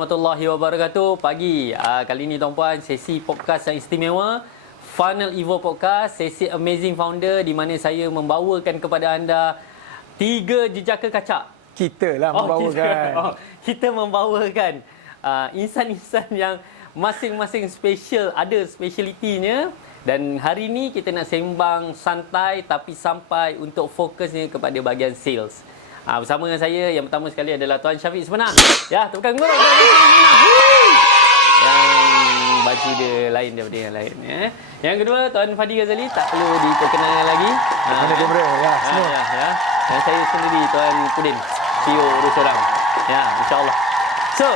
warahmatullahi wabarakatuh. Pagi kali ini tuan-puan, sesi podcast yang istimewa, Funnel Evo Podcast, sesi Amazing Founder, di mana saya membawakan kepada anda 3 jejaka kacak. Kita lah membawakan. Kita membawakan insan-insan yang masing-masing special, ada specialitinya. Dan hari ini kita nak sembang santai tapi sampai untuk fokusnya kepada bahagian sales. Bersama dengan saya yang pertama sekali adalah Tuan Syafiq Semenang. Ya, tepukan gurau Tuan Syafiq Semenang. Yang baju dia lain daripada yang lain. Yang kedua, Tuan Fadi Ghazali, tak perlu diperkenalkan lagi. Mana kamera? Ya, semua. Ya. Dan saya sendiri, Tuan Pudin, CEO Urus Orang. Ya, insyaAllah. So,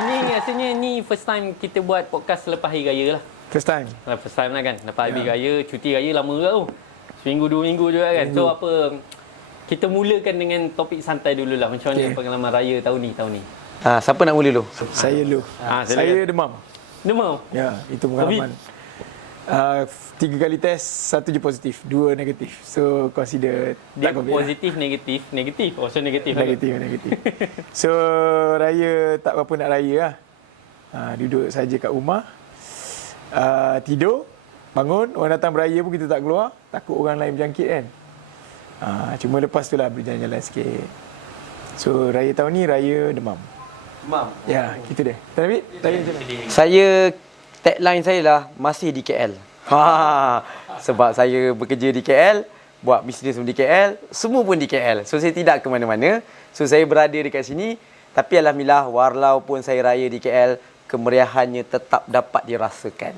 ini rasanya ni first time kita buat podcast selepas Hari Raya lah. First time lah kan. Lepas Hari Raya, cuti raya lama juga tu. Seminggu, 2 minggu juga kan. So, kita mulakan dengan topik santai dulu lah. Macam mana pengalaman raya tahun ni? Siapa nak mula dulu? Saya dulu. Saya demam. Demam? Ya, itu pengalaman. 3 kali test, 1 je positif, 2 negatif. So, consider dia tak COVID positif, lah. negatif. Oh, so negatif. Negatif. So, raya tak berapa nak raya lah. Duduk saja kat rumah. Tidur, bangun, orang datang beraya pun kita tak keluar. Takut orang lain berjangkit kan. Cuma lepas tu lah berjalan-jalan sikit. So, raya tahun ni, raya demam. Ya, gitu deh. Tapi, Saya, tagline saya lah, masih di KL. Sebab saya bekerja di KL, buat bisnes pun di KL, semua pun di KL. So, saya tidak ke mana-mana. So, saya berada dekat sini. Tapi Alhamdulillah, walaupun saya raya di KL, kemeriahannya tetap dapat dirasakan.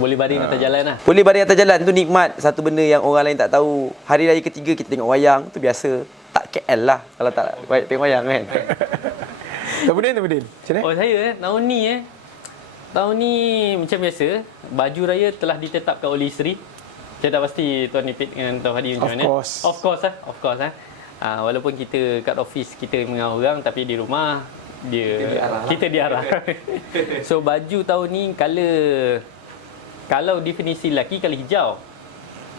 Boleh baring atas jalan lah. Boleh baring atas jalan tu nikmat. Satu benda yang orang lain tak tahu. Hari raya ketiga kita tengok wayang, tu biasa. Tak KL lah kalau tak tengok wayang kan. Tak Budin. Macam mana? Oh, saya tahun ni macam biasa, baju raya telah ditetapkan oleh isteri. Saya dah pasti Tuan Nipit dengan Tuan Hadi macam mana? Of course. Walaupun kita kat office kita dengan orang, tapi di rumah kita diarah. So baju tahun ni kalau definisi lelaki color hijau.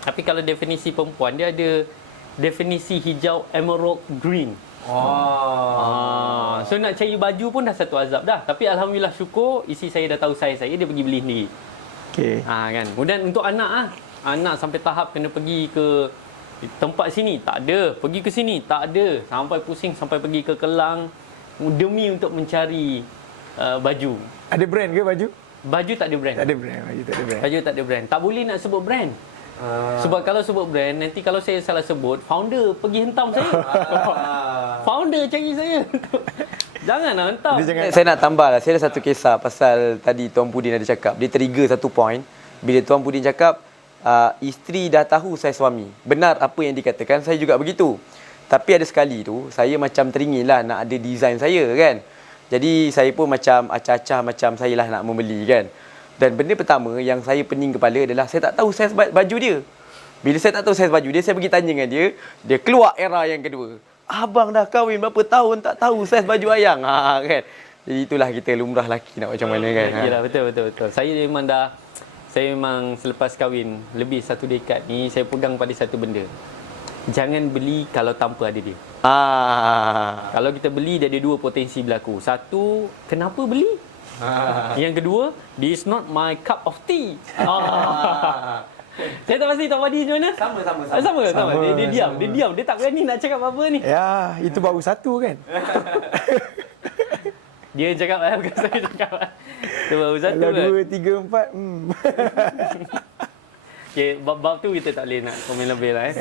Tapi kalau definisi perempuan dia ada definisi hijau emerald green. So nak cari baju pun dah satu azab dah. Tapi alhamdulillah syukur isi saya dah tahu saya dia pergi beli sendiri. Okey. Kan. Kemudian untuk anak sampai tahap kena pergi ke tempat sini tak ada, pergi ke sini tak ada, sampai pusing sampai pergi ke Kelang demi untuk mencari baju. Ada brand ke baju? Baju tak ada brand. Baju tak ada brand. Tak boleh nak sebut brand. Sebab kalau sebut brand, nanti kalau saya salah sebut, founder pergi hentam saya. Founder cari saya. Janganlah hentam. Saya nak tambah lah. Saya ada satu kisah pasal tadi Tuan Pudin ada cakap. Dia trigger satu point. Bila Tuan Pudin cakap, isteri dah tahu saya suami. Benar apa yang dikatakan, saya juga begitu. Tapi ada sekali tu, saya macam teringin lah nak ada design saya kan. Jadi saya pun macam acah-acah macam saya lah nak membeli kan. Dan benda pertama yang saya pening kepala adalah saya tak tahu saiz baju dia. Bila saya tak tahu saiz baju dia, saya pergi tanya dengan dia. Dia keluar era yang kedua. Abang dah kahwin berapa tahun tak tahu saiz baju ayang. Kan. Jadi itulah kita lumrah lelaki nak macam mana kan. Yalah, betul. Saya memang selepas kahwin lebih 1 dekad ni, saya pegang pada satu benda. Jangan beli kalau tanpa ada dia. Kalau kita beli, dia ada 2 potensi berlaku. Satu, kenapa beli? Yang kedua, this is not my cup of tea. Saya tak pasti Tuan Fadi macam mana? Sama. Dia diam. Dia tak berani nak cakap apa-apa ni. Ya, itu baru satu kan. Dia cakap bukan saya cakap. Itu baru satu kan. Kalau 2, 3, 4 Okay, bab tu kita tak boleh nak komen lebih lah.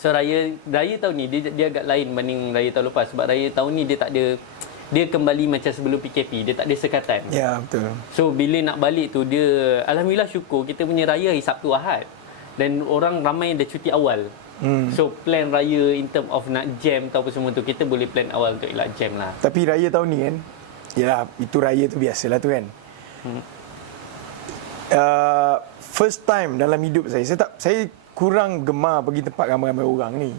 So raya tahun ni dia agak lain banding raya tahun lepas. Sebab raya tahun ni dia tak ada, dia kembali macam sebelum PKP, dia tak ada sekatan. Ya, betul. So bila nak balik tu, dia alhamdulillah syukur kita punya raya hari Sabtu Ahad. Dan orang ramai dah cuti awal. So plan raya in term of nak jam atau apa semua tu, kita boleh plan awal untuk elak jam lah. Tapi raya tahun ni kan, yalah, itu raya tu biasalah tu kan. First time dalam hidup saya kurang gemar pergi tempat ramai-ramai orang ni.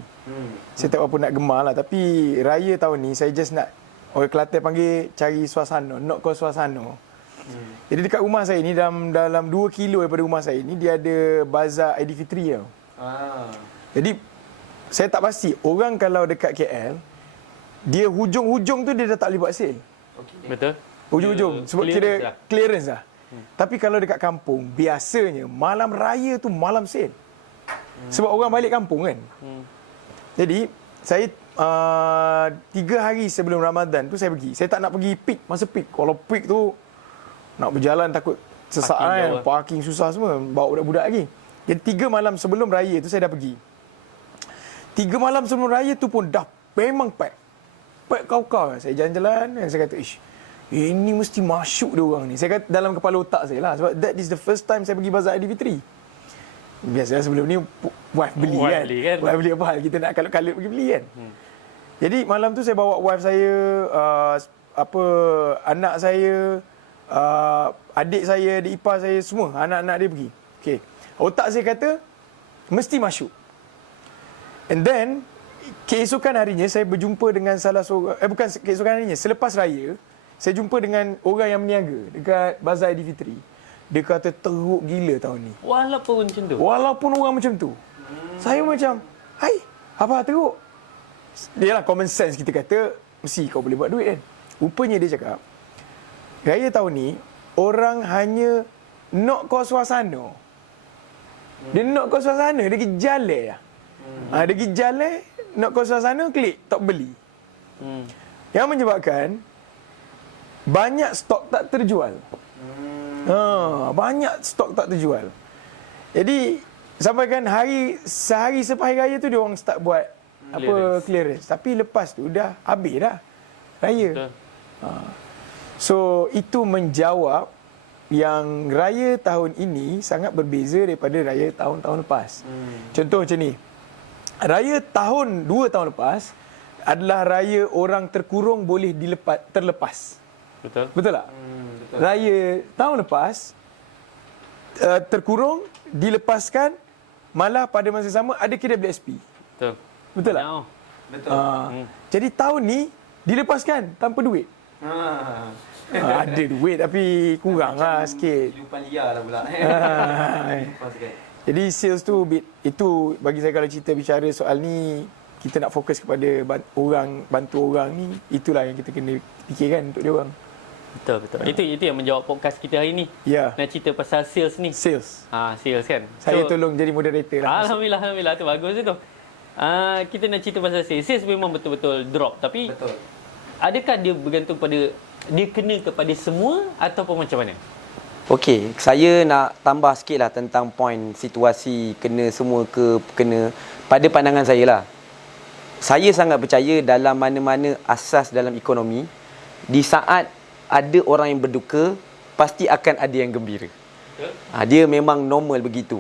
Saya tak apa nak gemar lah. Tapi raya tahun ni saya just nak, orang Kelantan panggil cari suasana, nak kau suasana. Jadi dekat rumah saya ni, dalam 2 kilo daripada rumah saya ni, dia ada bazar Aidilfitri tau. Jadi saya tak pasti orang kalau dekat KL dia hujung-hujung tu dia dah tak boleh buat sale. Betul. Hujung-hujung. Sebab kira clearance lah. Tapi kalau dekat kampung, biasanya malam raya tu malam sale. Sebab orang balik kampung kan. Jadi, saya 3 hari sebelum Ramadan tu saya pergi. Saya tak nak pergi peak, masa peak. Kalau peak tu, nak berjalan takut sesak kan. Parking susah semua. Bawa budak-budak lagi. Jadi 3 malam sebelum raya tu saya dah pergi. 3 malam sebelum raya tu pun dah memang pack. Pack kau-kau. Saya jalan-jalan dan saya kata, ini mesti masyuk dia orang ni. Saya kata dalam kepala otak saya lah. Sebab that is the first time saya pergi bazar Aidilfitri. Biasanya sebelum ni wife beli kan. Wife beli apa hal. Kita nak kalut-kalut pergi beli kan. Jadi malam tu saya bawa wife saya, anak saya, adik saya, adik ipar saya, semua. Anak-anak dia pergi. Okay. Otak saya kata, mesti masyuk. And then, keesokan harinya saya berjumpa dengan salah seorang, bukan keesokan harinya, selepas raya, saya jumpa dengan orang yang berniaga dekat bazar Aidilfitri. Dia kata teruk gila tahun ni. Walaupun macam tu? Walaupun orang macam tu. Saya macam, hai, apa teruk? Dia lah common sense kita kata, mesti kau boleh buat duit kan. Rupanya dia cakap, raya tahun ni, orang hanya nak kau suasana. Dia nak kau suasana, dia pergi jalan lah. Dia pergi jalan, nak kau suasana, klik, tak beli. Yang menyebabkan, banyak stok tak terjual. Banyak stok tak terjual. Jadi sampaikan sehari selepas hari raya tu dia orang start buat clearance. Tapi lepas tu dah habis dah raya. So itu menjawab yang raya tahun ini sangat berbeza daripada raya tahun-tahun lepas. Contoh macam ni. Raya 2 tahun lepas adalah raya orang terkurung boleh terlepas. Betul tak? Betul. Raya tahun lepas terkurung, dilepaskan, malah pada masa sama ada KWSP. Betul tak? Betul. Jadi tahun ni dilepaskan tanpa duit. Ada duit tapi kurang lah sikit. Hidupan liar lah pula. Jadi sales tu itu bagi saya, kalau cerita bicara soal ni, kita nak fokus kepada bantu orang ni, itulah yang kita kena fikirkan untuk dia orang. Betul. Itu yang menjawab podcast kita hari ni. Ya. Nak cerita pasal sales ni. Sales. Sales kan. Saya tolong jadi moderator lah. Alhamdulillah tu bagus tu. Kita nak cerita pasal sales. Sales memang betul-betul drop, tapi adakah dia bergantung pada, dia kena kepada semua ataupun macam mana? Okey, saya nak tambah sikit lah tentang poin situasi kena semua ke kena. Pada pandangan saya lah, saya sangat percaya dalam mana-mana asas dalam ekonomi, di saat ada orang yang berduka, pasti akan ada yang gembira. Dia memang normal begitu.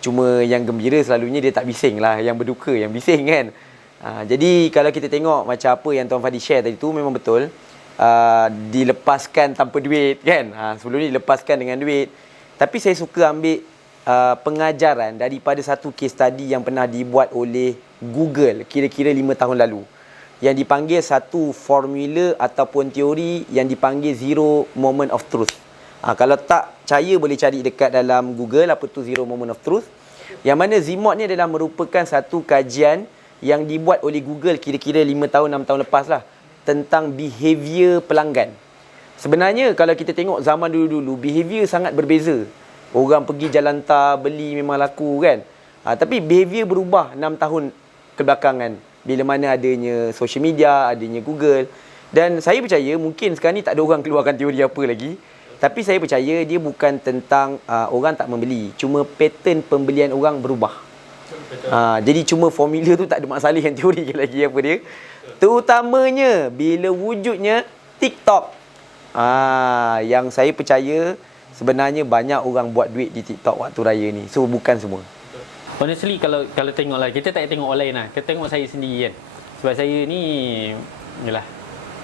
Cuma yang gembira selalunya dia tak bising lah, yang berduka yang bising kan. Jadi kalau kita tengok macam apa yang Tuan Fadi share tadi tu, memang betul. Dilepaskan tanpa duit kan. Sebelum ni dilepaskan dengan duit. Tapi saya suka ambil pengajaran daripada satu case study yang pernah dibuat oleh Google kira-kira 5 tahun lalu, yang dipanggil satu formula ataupun teori yang dipanggil Zero Moment of Truth. Kalau tak percaya boleh cari dekat dalam Google apa tu Zero Moment of Truth. Yang mana ZMOT ni adalah merupakan satu kajian yang dibuat oleh Google kira-kira 5 tahun 6 tahun lepas lah, tentang behavior pelanggan. Sebenarnya kalau kita tengok zaman dulu-dulu, behavior sangat berbeza. Orang pergi jalan tar, beli memang laku kan. Tapi behavior berubah 6 tahun kebelakangan bila mana adanya social media, adanya Google. Dan saya percaya mungkin sekarang ni tak ada orang keluarkan teori apa lagi. Tapi saya percaya dia bukan tentang orang tak membeli. Cuma pattern pembelian orang berubah. Jadi cuma formula tu tak ada masalah yang teori lagi apa dia. Terutamanya bila wujudnya TikTok. Yang saya percaya sebenarnya banyak orang buat duit di TikTok waktu raya ni. So bukan semua. Honestly kalau tengoklah, kita tak tengok orang lain lah. Kita tengok saya sendiri kan. Sebab saya ni yalah,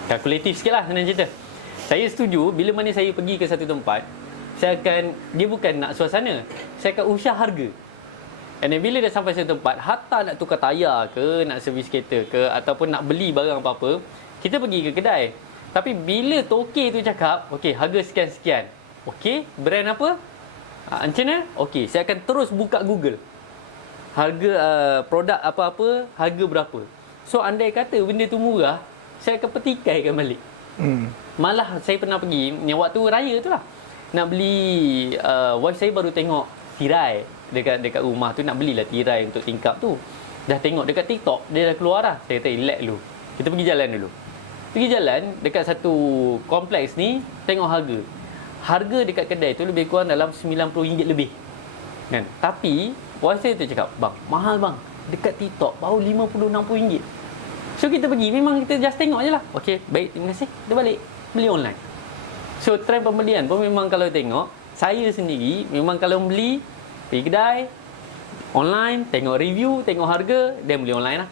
kalkulatif sikit lah senang cerita. Saya setuju bila mana saya pergi ke satu tempat, dia bukan nak suasana, saya akan usah harga. And then bila dah sampai satu tempat, hatta nak tukar tayar ke, nak servis kereta ke, ataupun nak beli barang apa-apa, kita pergi ke kedai. Tapi bila toke tu cakap, okey harga sekian-sekian. Okey, brand apa? Macam mana? Okey, saya akan terus buka Google. Harga produk apa-apa, harga berapa. So andai kata benda tu murah, saya akan petikaikan balik. Malah saya pernah pergi yang waktu raya tu lah, nak beli wife saya baru tengok tirai dekat rumah tu, nak belilah tirai untuk tingkap tu. Dah tengok dekat TikTok, dia dah keluar dah. Saya kata relax dulu, kita pergi jalan dulu. Pergi jalan dekat satu kompleks ni, tengok harga dekat kedai tu lebih kurang dalam RM90 lebih kan. Tapi wife saya tu cakap, bang mahal bang, dekat TikTok baru RM50-60. So kita pergi, memang kita just tengok je lah. Okey, baik, terima kasih, kita balik beli online. So trend pembelian pun memang kalau tengok, saya sendiri memang kalau beli pergi kedai, online, tengok review, tengok harga, dan beli online lah.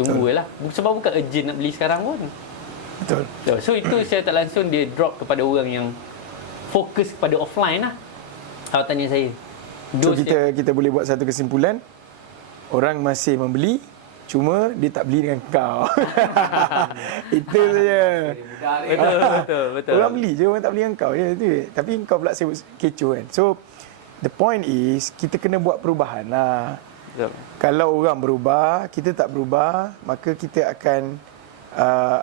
Tunggu lah. Sebab bukan urgent nak beli sekarang pun. Betul. So itu secara tak langsung dia drop kepada orang yang fokus kepada offline lah. Kalau tanya saya. So kita boleh buat satu kesimpulan, orang masih membeli, cuma dia tak beli dengan kau. Itu saja. Betul. Orang beli je, orang tak beli dengan kau je. Tapi kau pula sibuk kecoh kan. So the point is, kita kena buat perubahan lah. Betul. Kalau orang berubah, kita tak berubah, maka kita akan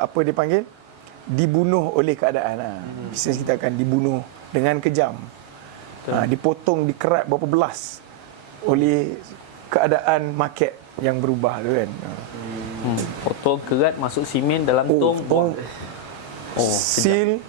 apa dia panggil, dibunuh oleh keadaan lah. Bisnes kita akan dibunuh dengan kejam. Dipotong, dikerat berapa belas oleh keadaan market yang berubah tu kan. Potong, kerat, masuk simen dalam tong. Seal,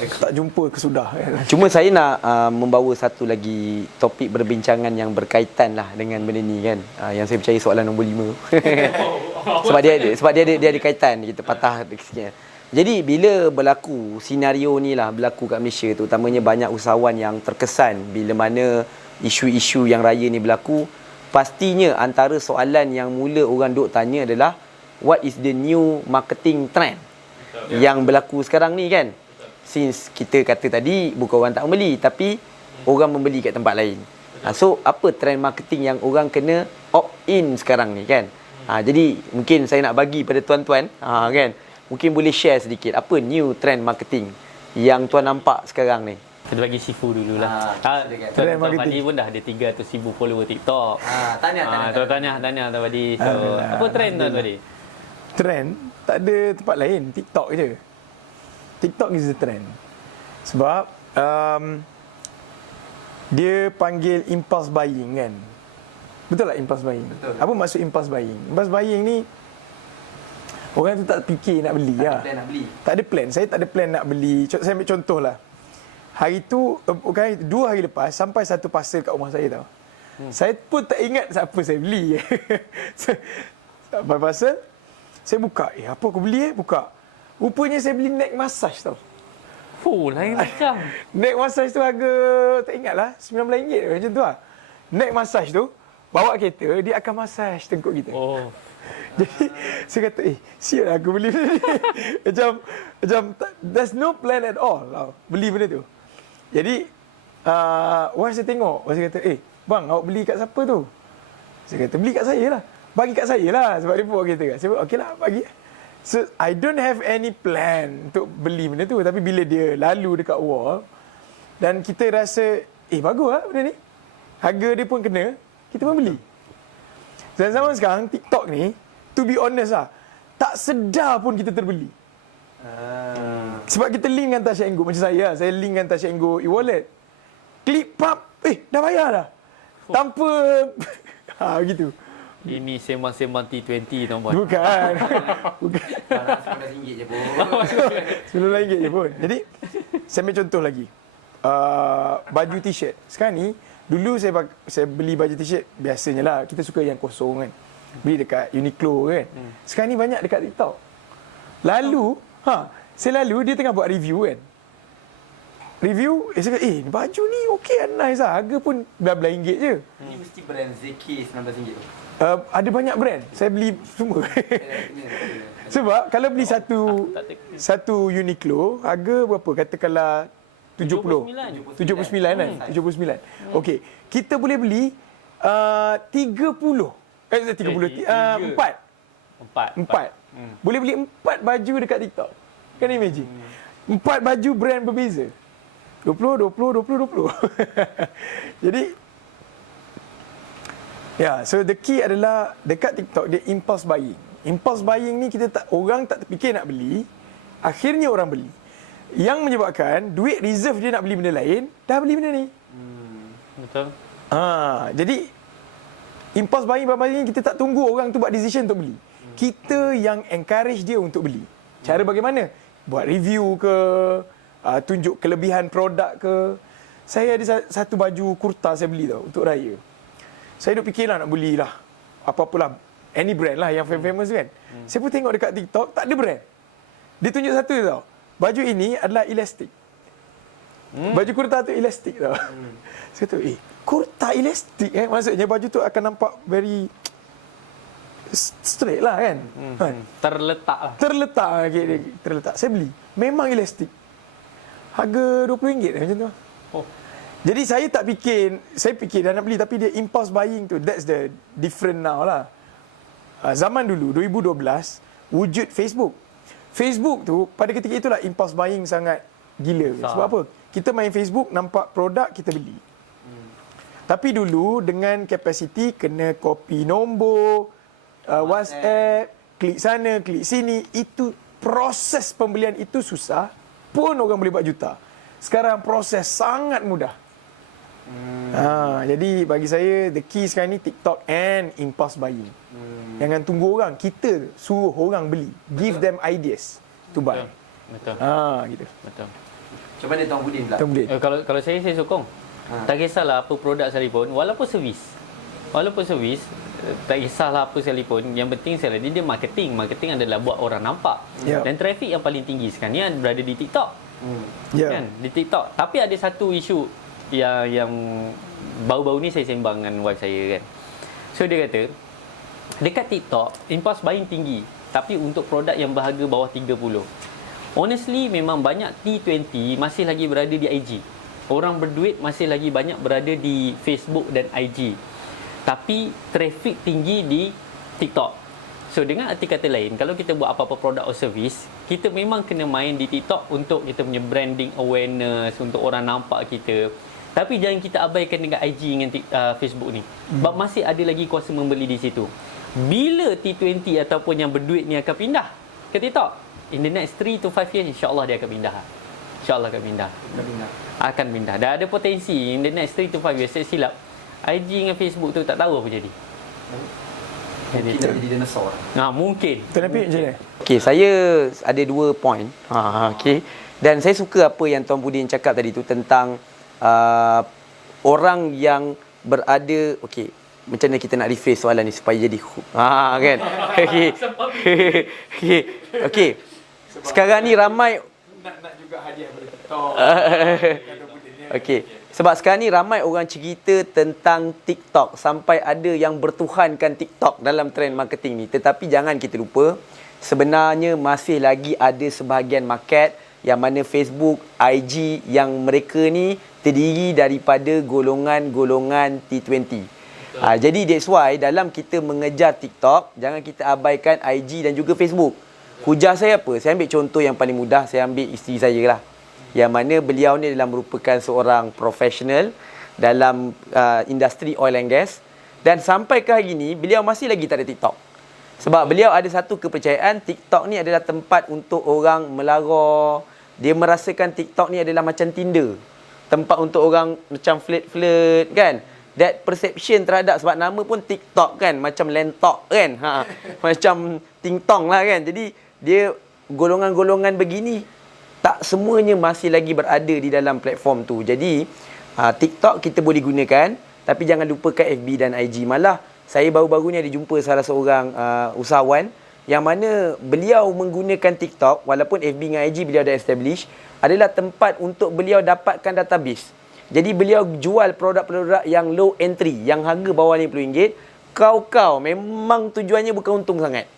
tak jumpa kesudah kan. Cuma saya nak membawa satu lagi topik berbincangan yang berkaitan lah dengan benda ni kan. Yang saya percaya soalan nombor 5. sebab dia ada kaitan, kita patah sikit. Jadi bila berlaku senario ni lah berlaku kat Malaysia, terutamanya banyak usahawan yang terkesan bila mana isu-isu yang raya ni berlaku, pastinya antara soalan yang mula orang duk tanya adalah what is the new marketing trend yang berlaku sekarang ni kan. Since kita kata tadi bukan orang tak membeli, tapi orang membeli kat tempat lain. So apa trend marketing yang orang kena opt in sekarang ni kan. Jadi mungkin saya nak bagi pada tuan-tuan kan, mungkin boleh share sedikit apa new trend marketing yang tuan nampak sekarang ni. Kita bagi Sifu dululah. Tuan Fadi pun dah ada 300,000 follower TikTok. Tanya Tuan Fadi. So, apa trend Tuan Fadi? Trend tak ada tempat lain, TikTok je. TikTok is the trend. Sebab dia panggil impulse buying kan. Betul tak impulse buying? Betul. Apa maksud impulse buying? Impulse buying ni orang tu tak fikir nak beli lah. Tak ada plan. Saya tak ada plan nak beli. Saya ambil contoh lah. Hari tu, bukan 2 hari lepas, sampai satu parcel kat rumah saya tau. Saya pun tak ingat siapa saya beli. Sampai parcel, saya buka. Apa aku beli buka. Rupanya saya beli neck massage tau. Lain macam. Neck massage tu harga, tak ingat lah, RM19 macam tu lah. Neck massage tu, bawa kereta, dia akan massage tengkuk kita. Jadi saya kata, siap lah aku beli benda ni. macam there's no plan at all lah, beli benda tu. Jadi once saya tengok, saya kata, bang, awak beli kat siapa tu? Saya kata, beli kat saya lah. Bagi kat saya lah, sebab dia bawa kereta kan. Saya kata, okey lah, bagi. So I don't have any plan untuk beli benda tu. Tapi bila dia lalu dekat wall, dan kita rasa, bagus lah benda ni, harga dia pun kena, kita pun beli. Dan zaman sekarang, TikTok ni, to be honest lah, tak sedar pun kita terbeli. Sebab kita link dengan Touch 'n Go. Macam saya link dengan Touch 'n Go e-wallet. Klik pap, dah bayar dah. Tanpa gitu. Ini sembang-sembang T20 tuan-tuan. Bukan. RM19 je pun. RM19 je pun. Jadi saya ambil contoh lagi. Baju t-shirt. Sekarang ni, dulu saya beli baju t-shirt biasanya lah, kita suka yang kosong kan. Beli dekat Uniqlo kan. Sekarang ni banyak dekat TikTok. Lalu, dia tengah buat review kan. Review, saya kata, baju ni okey kan, nice lah. Harga pun RM12 je. Ini mesti brand ZK RM19 tu. Ada banyak brand. Saya beli semua. Sebab kalau beli satu Uniqlo, harga berapa? Katakanlah 79 kan? 79. Okey, kita boleh beli 4. Boleh beli 4 baju dekat TikTok. Kan imagine? 4 baju brand berbeza. 20. Jadi so the key adalah dekat TikTok dia impulse buying. Impulse buying ni orang tak terfikir nak beli, akhirnya orang beli. Yang menyebabkan duit reserve dia nak beli benda lain, dah beli benda ni. Betul. Jadi impulse buying kita tak tunggu orang tu buat decision untuk beli. Kita yang encourage dia untuk beli. Cara bagaimana? Buat review ke, tunjuk kelebihan produk ke. Saya ada satu baju kurta saya beli tau untuk raya. Saya duk fikirlah nak belilah apa-apalah, any brand lah yang famous kan. Saya pun tengok dekat TikTok tak ada brand. Dia tunjuk satu tau. Baju ini adalah elastik. Baju kurta tu elastik tau. Saya tu kurta elastik maksudnya baju tu akan nampak very straight lah kan. Terletak lah. Terletak. Saya beli. Memang elastik. Harga RM20 macam tu. Jadi saya fikir dah nak beli tapi dia impulse buying tu. That's the different now lah. Zaman dulu 2012 wujud Facebook. Facebook tu pada ketika itulah impulse buying sangat gila. Sebab apa? Kita main Facebook nampak produk kita beli. Tapi dulu dengan kapasiti kena copy nombor, WhatsApp, klik sana, klik sini, itu proses pembelian itu susah pun orang boleh buat juta. Sekarang proses sangat mudah. Jadi bagi saya the key sekarang ni TikTok and impulse buying. Jangan tunggu orang, kita suruh orang beli. Give them ideas to buy. Betul. Gitu. Betul. Macam mana Tuan Budin pula? Kalau saya sokong. Tak kisahlah apa produk sekalipun, walaupun servis. Tak kisahlah apa sekalipun, yang penting sekali dia marketing. Marketing adalah buat orang nampak. Dan trafik yang paling tinggi sekarang ni berada di TikTok. Kan? Di TikTok. Tapi ada satu isu yang baru-baru ni saya sembang dengan wife saya kan. So dia kata dekat TikTok impulse buying tinggi, tapi untuk produk yang berharga bawah 30. Honestly memang banyak T20 masih lagi berada di IG. Orang berduit masih lagi banyak berada di Facebook dan IG. Tapi trafik tinggi di TikTok. So dengan arti kata lain, kalau kita buat apa-apa produk atau servis, kita memang kena main di TikTok untuk kita punya branding awareness, untuk orang nampak kita. Tapi jangan kita abaikan dengan IG dengan Facebook ni. Sebab masih ada lagi kuasa membeli di situ. Bila T20 ataupun yang berduit ni akan pindah ke TikTok? In the next 3 to 5 years, insyaAllah dia akan pindah. InsyaAllah akan pindah. Akan pindah. Dah ada potensi in the next 3 to 5 years. Saya silap, IG dengan Facebook tu tak tahu apa jadi. Mungkin jadi dinosaur. Tuan Mungkin. Nafi macam mana? Okey, saya ada 2 point. Okey. Dan saya suka apa yang Tuan Budin cakap tadi tu tentang orang yang berada, okey, macam mana kita nak rephrase soalan ni supaya jadi kan. Okey. Sekarang ni ramai nak juga hadiah boleh TikTok. Okey. Sebab sekarang ni ramai orang cerita tentang TikTok sampai ada yang bertuhankan TikTok dalam trend marketing ni. Tetapi jangan kita lupa, sebenarnya masih lagi ada sebahagian market yang mana Facebook, IG yang mereka ni terdiri daripada golongan-golongan T20. Jadi that's why dalam kita mengejar TikTok, jangan kita abaikan IG dan juga Facebook. Hujah saya apa? Saya ambil contoh yang paling mudah, saya ambil isteri saya lah. Yang mana beliau ni adalah merupakan seorang profesional dalam industri oil and gas. Dan sampai ke hari ni, beliau masih lagi tak ada TikTok. Sebab beliau ada satu kepercayaan, TikTok ni adalah tempat untuk orang melara. Dia merasakan TikTok ni adalah macam Tinder. Tempat untuk orang macam flirt-flirt kan. That perception terhadap, sebab nama pun TikTok kan, macam lentok kan. Macam ting-tong lah kan. Jadi dia golongan-golongan begini tak semuanya masih lagi berada di dalam platform tu. Jadi TikTok kita boleh gunakan, tapi jangan lupakan FB dan IG. Malah saya baru-baru ni ada jumpa salah seorang usahawan yang mana beliau menggunakan TikTok, walaupun FB dengan IG beliau dah establish, adalah tempat untuk beliau dapatkan database. Jadi beliau jual produk-produk yang low entry, yang harga bawah RM50. Kau memang tujuannya bukan untung sangat.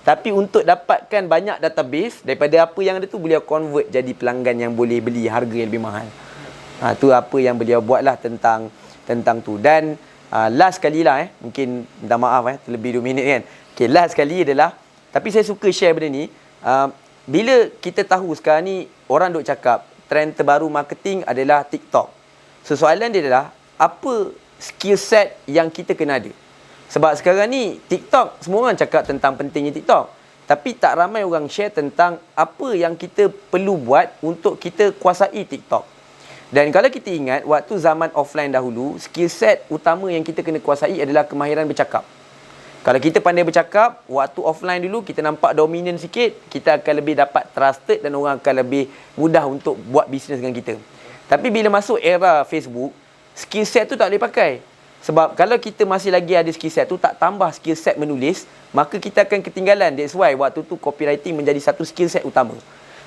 Tapi untuk dapatkan banyak database, daripada apa yang ada tu, beliau convert jadi pelanggan yang boleh beli harga yang lebih mahal. Tu apa yang beliau buatlah tentang tu. Dan last sekali lah mungkin minta maaf terlebih 2 minit kan. Okay, last sekali adalah, tapi saya suka share benda ni. Bila kita tahu sekarang ni orang duk cakap trend terbaru marketing adalah TikTok. So soalan dia adalah, apa skill set yang kita kena ada? Sebab sekarang ni TikTok, semua orang cakap tentang pentingnya TikTok. Tapi tak ramai orang share tentang apa yang kita perlu buat untuk kita kuasai TikTok. Dan kalau kita ingat, waktu zaman offline dahulu, skill set utama yang kita kena kuasai adalah kemahiran bercakap. Kalau kita pandai bercakap, waktu offline dulu kita nampak dominan sikit, kita akan lebih dapat trusted dan orang akan lebih mudah untuk buat bisnes dengan kita. Tapi bila masuk era Facebook, skill set tu tak boleh pakai. Sebab kalau kita masih lagi ada skill set tu, tak tambah skill set menulis, maka kita akan ketinggalan. That's why waktu tu copywriting menjadi satu skill set utama.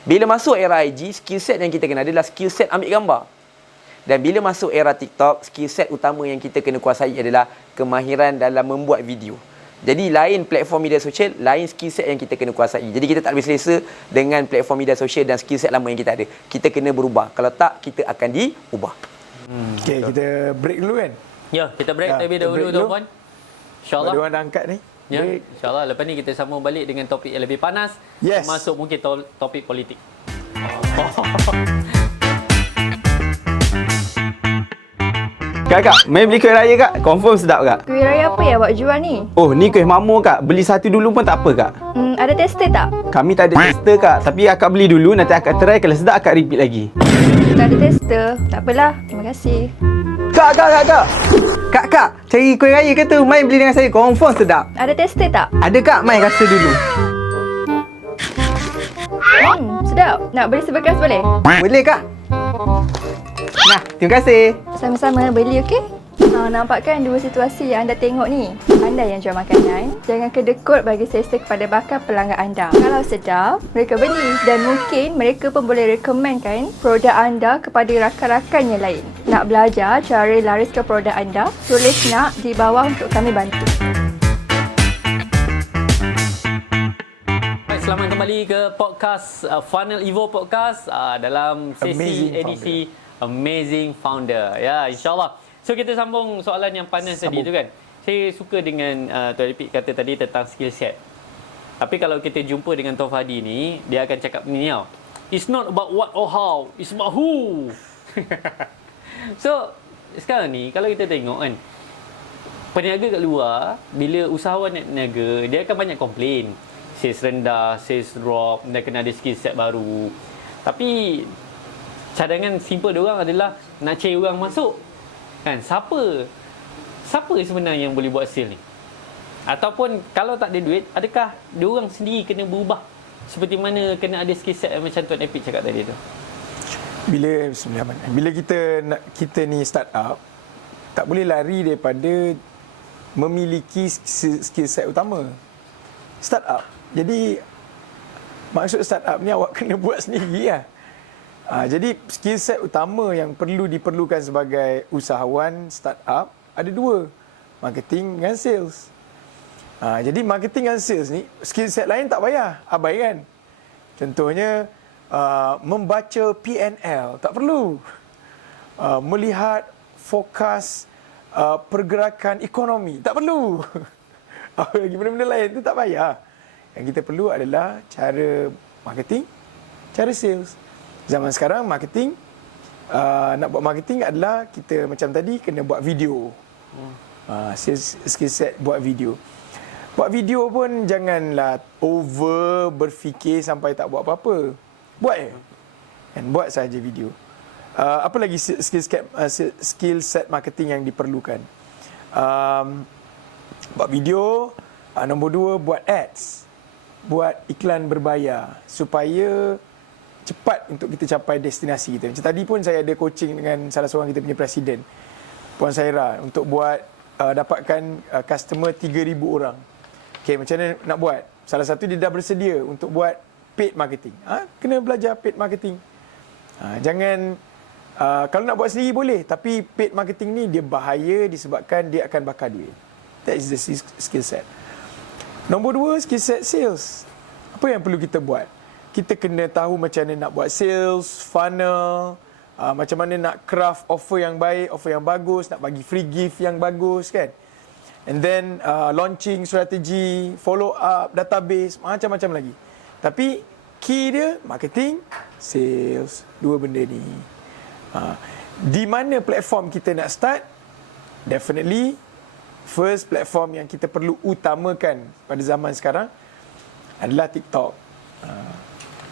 Bila masuk era IG, skill set yang kita kena adalah skill set ambil gambar. Dan bila masuk era TikTok, skill set utama yang kita kena kuasai adalah kemahiran dalam membuat video. Jadi lain platform media sosial, lain skill set yang kita kena kuasai. Jadi kita tak boleh selesa dengan platform media sosial dan skill set lama yang kita ada. Kita kena berubah. Kalau tak, kita akan diubah. Okay, kita break dulu kan? Ya, kita break Ya, terlebih kita dahulu break dulu. tuan-puan. InsyaAllah. Ada orang dah angkat ni. Ya, Break. insyaAllah lepas ni kita sambung balik dengan topik yang lebih panas. Yes. Masuk mungkin topik politik. Kak, main beli kuih raya kak. Confirm sedap kak. Kuih raya apa yang awak jual ni? Oh, ni kuih mamur kak. Beli satu dulu pun tak apa kak. Ada tester tak? Kami tak ada tester kak. Tapi akak beli dulu, nanti akak try. Kalau sedap akak repeat lagi. Tak ada tester. Tak apalah. Terima kasih. Kak. Kak, cari kuih raya ke tu? Main beli dengan saya. Confirm sedap. Ada tester tak? Ada kak, main rasa dulu. Sedap. Nak beli sebekas boleh? Boleh kak? Nah, terima kasih. Sama-sama beli, okey? Nampak kan dua situasi yang anda tengok ni? Anda yang jual makanan, jangan kedekut bagi selesa kepada bakal pelanggan anda. Kalau sedap, mereka beli. Dan mungkin mereka pun boleh rekomenkan produk anda kepada rakan-rakan yang lain. Nak belajar cara lariskan produk anda? Tulis nak di bawah untuk kami bantu. Baik, selamat kembali ke podcast Funnel Evo Podcast dalam sesi Amazing edisi Amazing Founder. Ya, insyaAllah. So, kita sambung soalan yang panas tadi tu kan. Saya suka dengan Tuan Repeat kata tadi tentang skill set. Tapi kalau kita jumpa dengan Tuan Fadi ni, dia akan cakap ni tau. It's not about what or how, it's about who. So, sekarang ni kalau kita tengok kan, peniaga kat luar, bila usahawan nak niaga, dia akan banyak komplain. Sales rendah, sales drop, dia kena ada skill set baru. Tapi cadangan simple diorang adalah nak cari orang masuk. Kan, siapa sebenarnya yang boleh buat sale ni? Ataupun kalau tak ada duit, adakah diorang sendiri kena berubah seperti mana kena ada skill set macam Tuan Epic cakap tadi tu? Bila kita ni start up, tak boleh lari daripada memiliki skill set utama. Start up. Jadi maksud start up ni awak kena buat sendiri lah. Jadi skill set utama yang diperlukan sebagai usahawan startup ada dua, marketing dan sales. Jadi marketing dan sales ni skill set lain tak payah abaikan. Contohnya membaca P&L tak perlu. Melihat fokus pergerakan ekonomi tak perlu. Lagi benda-benda lain tu tak payah. Yang kita perlu adalah cara marketing, cara sales. Zaman sekarang marketing, nak buat marketing adalah kita macam tadi kena buat video. Skill set buat video. Buat video pun janganlah over berfikir sampai tak buat apa-apa. Buat je. Dan buat saja video. Apa lagi skill set marketing yang diperlukan? Buat video. Nombor 2, buat ads. Buat iklan berbayar supaya cepat untuk kita capai destinasi kita. Macam tadi pun saya ada coaching dengan salah seorang kita punya presiden, Puan Saira, untuk buat dapatkan customer 3,000 orang. Okay, macam mana nak buat? Salah satu dia dah bersedia untuk buat paid marketing. Kena belajar paid marketing. Jangan, kalau nak buat sendiri boleh, tapi paid marketing ni dia bahaya disebabkan dia akan bakar duit. That is the skill set. Nombor 2, skill set sales. Apa yang perlu kita buat? Kita kena tahu macam mana nak buat sales, funnel, macam mana nak craft offer yang baik, offer yang bagus, nak bagi free gift yang bagus kan. And then launching strategi, follow up, database, macam-macam lagi. Tapi key dia marketing, sales, dua benda ni. Di mana platform kita nak start? Definitely first platform yang kita perlu utamakan pada zaman sekarang adalah TikTok.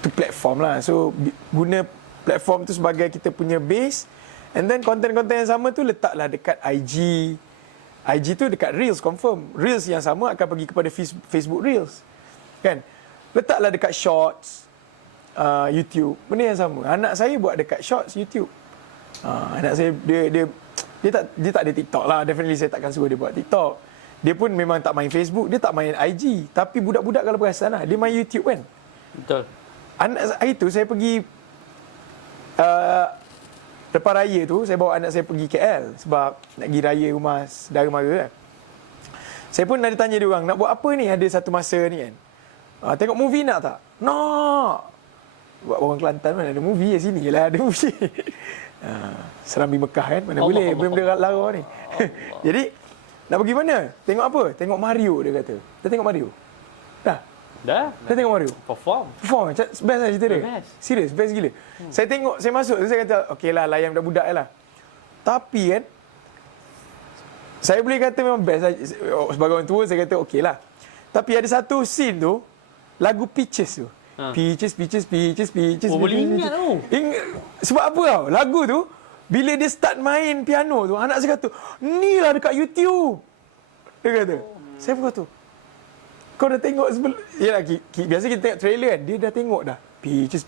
Itu platform lah. So guna platform tu sebagai kita punya base, and then konten-konten yang sama tu letaklah dekat IG. IG tu dekat Reels, confirm. Reels yang sama akan pergi kepada Facebook Reels. Kan? Letaklah dekat Shorts, YouTube. Benda yang sama. Anak saya buat dekat Shorts, YouTube. Anak saya, dia tak ada TikTok lah. Definitely saya takkan suruh dia buat TikTok. Dia pun memang tak main Facebook, dia tak main IG. Tapi budak-budak kalau perasan lah, dia main YouTube kan. Betul. Anak hari tu saya pergi lepas raya tu, saya bawa anak saya pergi KL sebab nak pergi raya rumah saudara mara kan. Saya pun ada tanya dia orang, nak buat apa ni ada satu masa ni kan. Tengok movie nak tak? Nak. Buat orang Kelantan mana ada movie kat sini lah, ada movie. Serambi Mekah kan, mana boleh, benda-benda lara ni. Jadi, nak pergi mana? Tengok apa? Tengok Mario, dia kata. Dah tengok Mario? Dah tengok Mario? Perform. Best lah cerita dia. Best. Serius, best gila. Saya tengok, saya masuk, saya kata, okey lah, layan budak-budak lah. Tapi kan, saya boleh kata memang best lah. Sebagai orang tua, saya kata okey lah. Tapi ada satu scene tu, lagu Peaches tu. Peaches. Oh, boleh ingat tu. Sebab apa tau? Lagu tu, bila dia start main piano tu, anak saya kata, ni lah dekat YouTube. Dia kata. Saya pun kata, kau dah tengok sebelum... Yalah, biasa kita tengok trailer kan, dia dah tengok dah. Peaches.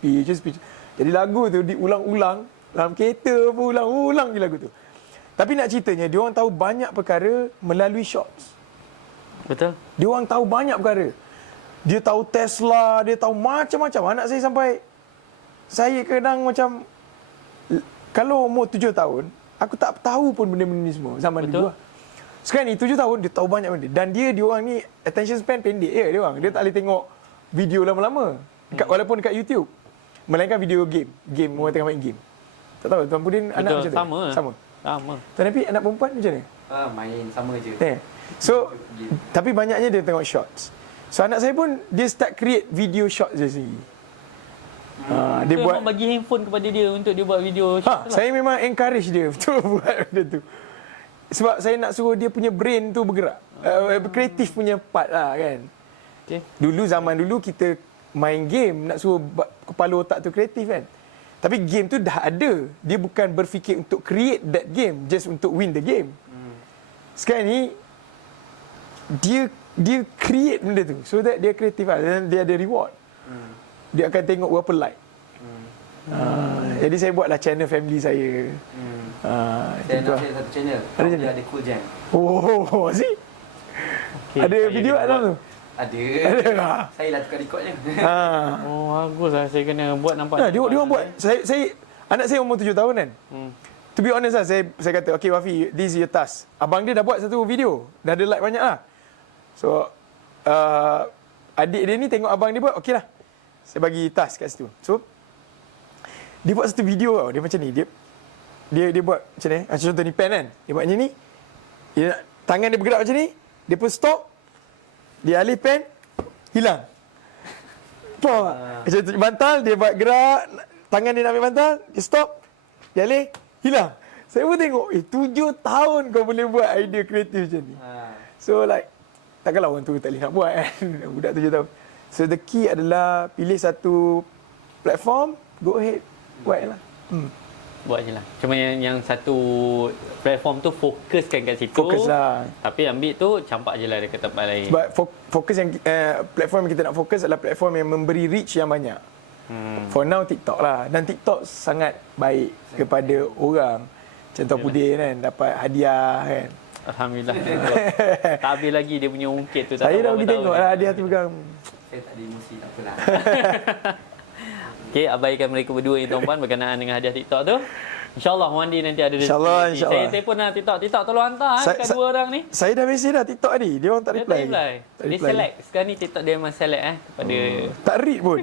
Jadi lagu tu diulang-ulang, dalam kereta pun ulang-ulang je lagu tu. Tapi nak ceritanya, dia orang tahu banyak perkara melalui Shorts. Betul. Dia orang tahu banyak perkara. Dia tahu Tesla, dia tahu macam-macam. Anak saya sampai, saya kadang macam, kalau umur 7 tahun, aku tak tahu pun benda-benda ni semua zaman dulu lah. Sekarang ni 7 tahun, dia tahu banyak benda. Dan dia orang ni, attention span pendek je dia orang. Dia tak boleh tengok video lama-lama. Walaupun dekat YouTube. Melainkan video game. Orang tengah main game. Tak tahu, Tuan Pudin anak macam tu? Sama. Tuan Napi, anak perempuan macam mana? Main sama je. So, tapi banyaknya dia tengok Shorts. So, anak saya pun, dia start create video Shorts je sendiri. Dia buat bagi handphone kepada dia untuk dia buat video Shorts. Saya memang encourage dia untuk buat benda tu. Sebab saya nak suruh dia punya brain tu bergerak. Kreatif punya part lah kan. Okay. Zaman dulu kita main game, nak suruh kepala otak tu kreatif kan. Tapi game tu dah ada. Dia bukan berfikir untuk create that game, just untuk win the game. Sekarang ni, dia create benda tu. So that dia kreatif lah. Dan dia ada reward. Dia akan tengok berapa like. Jadi saya buatlah channel family saya. Saya nak saya satu channel. Dia ada Cool Jam. Oh, see? Okay, ada video kat dalam tu? Ada. Saya lah tukar rekodnya. Oh, bagus lah. Saya kena buat nampak. Dia orang buat. Saya anak saya umur 7 tahun kan. To be honest lah, saya kata, okay Wafi, this is your task. Abang dia dah buat satu video. Dah ada like banyak lah. So, adik dia ni tengok abang dia buat, okey lah. Saya bagi task kat situ. So, dia buat satu video tau. Dia macam ni. Dia buat macam ni. Contoh ni pen kan. Dia buat macam ni. Tangan dia bergerak macam ni. Dia pun stop. Dia alih pen. Hilang. Macam bantal. Dia buat gerak. Tangan dia nak ambil bantal. Dia stop. Dia alih. Hilang. Saya pun tengok. 7 tahun kau boleh buat idea kreatif macam ni. So like. Takkanlah orang tua tak boleh nak buat kan. Budak 7 tahun. So the key adalah pilih satu platform. Go ahead. Buat lah. Buat je lah. Cuma yang satu platform tu fokuskan kat situ. Fokus lah. Tapi ambil tu campak je lah dekat tempat lain. Sebab fokus yang platform yang kita nak fokus adalah platform yang memberi reach yang banyak. For now TikTok lah. Dan TikTok sangat baik kepada orang. Contoh Pudin kan. Dapat hadiah kan. Alhamdulillah. Tak habis lagi dia punya ungkit tu. Saya dah pergi tengok lah hadiah tu pegang. Saya tak ada emosi, tak apalah. Okey, abaikan mereka berdua yang tuan-puan berkenaan dengan hadiah TikTok tu. InsyaAllah one day nanti ada rezeki. InsyaAllah. Saya telefon lah TikTok tolong hantar kat dua orang ni. Saya dah mesej dah TikTok tadi. Dia orang tak reply. Dia select. Sekarang ni TikTok dia memang select kepada... Tak read pun.